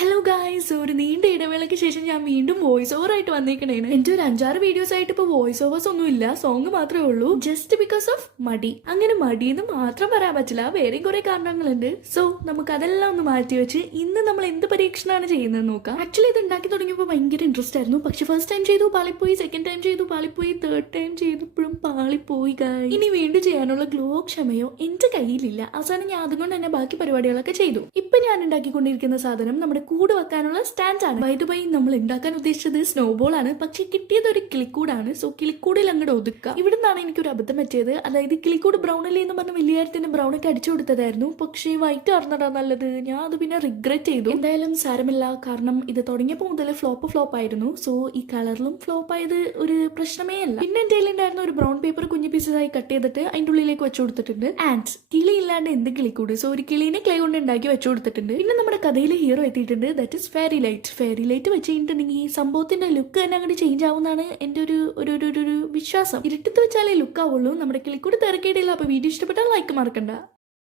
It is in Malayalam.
ഹലോ ഗായ്സ്, ഒരു നീണ്ട ഇടവേളയ്ക്ക് ശേഷം ഞാൻ വീണ്ടും വോയിസ് ഓവർ ആയിട്ട് വന്നേക്കണേണ്. എന്റെ ഒരു 5-6 വീഡിയോസ് ആയിട്ട് ഇപ്പൊ വോയിസ് ഓവേഴ്സ് ഒന്നും ഇല്ല, സോങ് മാത്രമേ ഉള്ളൂ. ജസ്റ്റ് ബിക്കോസ് ഓഫ് മടി. അങ്ങനെ മടിയെന്ന് മാത്രം പറയാൻ പറ്റില്ല, വേറെയും കുറെ കാരണങ്ങളുണ്ട്. സോ നമുക്ക് അതെല്ലാം ഒന്ന് മാറ്റി വെച്ച് ഇന്ന് നമ്മൾ എന്ത് പരീക്ഷണമാണ് ചെയ്യുന്നത് നോക്കാം. ആക്ച്വലി ഇത് ഉണ്ടാക്കി തുടങ്ങിയപ്പോൾ ഭയങ്കര ഇൻട്രസ്റ്റ് ആയിരുന്നു. പക്ഷെ ഫസ്റ്റ് ടൈം ചെയ്തു പാളിപ്പോയി, സെക്കൻഡ് ടൈം ചെയ്തു പാളിപ്പോയി, തേർഡ് ടൈം ചെയ്തപ്പോഴും പാളിപ്പോയി. ഇനി വീണ്ടും ചെയ്യാനുള്ള ഗ്ലോ ക്ഷമയോ എന്റെ കയ്യിലില്ല. അവസാനം ഞാൻ അതുകൊണ്ട് തന്നെ ബാക്കി പരിപാടികളൊക്കെ ചെയ്തു. ഇപ്പൊ ഞാൻ ഉണ്ടാക്കിക്കൊണ്ടിരിക്കുന്ന സാധനം നമ്മുടെ കൂട് വെക്കാനുള്ള സ്റ്റാൻഡ് ആണ്. ബൈ നമ്മൾ ഉണ്ടാക്കാൻ ഉദ്ദേശിച്ചത് സ്നോബോൾ ആണ്, പക്ഷെ കിട്ടിയത് ഒരു കിളിക്കൂടാണ്. സോ കിളിക്കൂടിൽ അങ്ങോട്ട് ഒതുക്കുക. ഇവിടെ നിന്നാണ് എനിക്കൊരു അബദ്ധം പറ്റിയത്. അതായത് കിളിക്കൂട് ബ്രൗൺ അല്ലേ എന്ന് പറഞ്ഞ വലിയ കാര്യത്തിന് ബ്രൗൺ ഒക്കെ അടിച്ചു കൊടുത്തതായിരുന്നു. പക്ഷേ വൈറ്റ് ആർന്നടാ നല്ലത്. ഞാൻ അത് പിന്നെ റിഗ്രറ്റ് ചെയ്തു. എന്തായാലും സാരമില്ല, കാരണം ഇത് തുടങ്ങിയപ്പോൾ മുതൽ ഫ്ലോപ്പ് ആയിരുന്നു. സോ ഈ കളറിലും ഫ്ലോപ്പ് ആയത് ഒരു പ്രശ്നമേ അല്ല. പിന്നെ എന്റെ ഉണ്ടായിരുന്ന ഒരു ബ്രൗൺ പേപ്പർ കുഞ്ഞു പീസസ് ആയി കട്ട് ചെയ്തിട്ട് അതിന്റെ ഉള്ളിലേക്ക് വെച്ചു കൊടുത്തിട്ടുണ്ട്. ആൻഡ് കിളി ഇല്ലാണ്ട് എന്ത് കിളിക്കൂട്. സോ ഒരു കിളീനെ ക്ലേ കൊണ്ട് ഉണ്ടാക്കി വെച്ചു കൊടുത്തിട്ടുണ്ട്. പിന്നെ നമ്മുടെ കഥയിലെ ഹീറോ എത്തിയിട്ടുണ്ട്. That is fairy light. Fairy light വെച്ച് കഴിഞ്ഞിട്ടുണ്ടെങ്കിൽ സംഭവത്തിന്റെ ലുക്ക് തന്നെ അങ്ങോട്ട് ചേഞ്ച് ആവുന്നതാണ് എന്റെ ഒരു വിശ്വാസം. ഇരുട്ടത്ത് വെച്ചാലേ ലുക്ക് ആവുള്ളൂ. നമ്മുടെ കിളിക്കൂട് തിരക്കേടില്ല. അപ്പൊ വീഡിയോ ഇഷ്ടപ്പെട്ടാൽ ലൈക്ക് മറക്കണ്ട.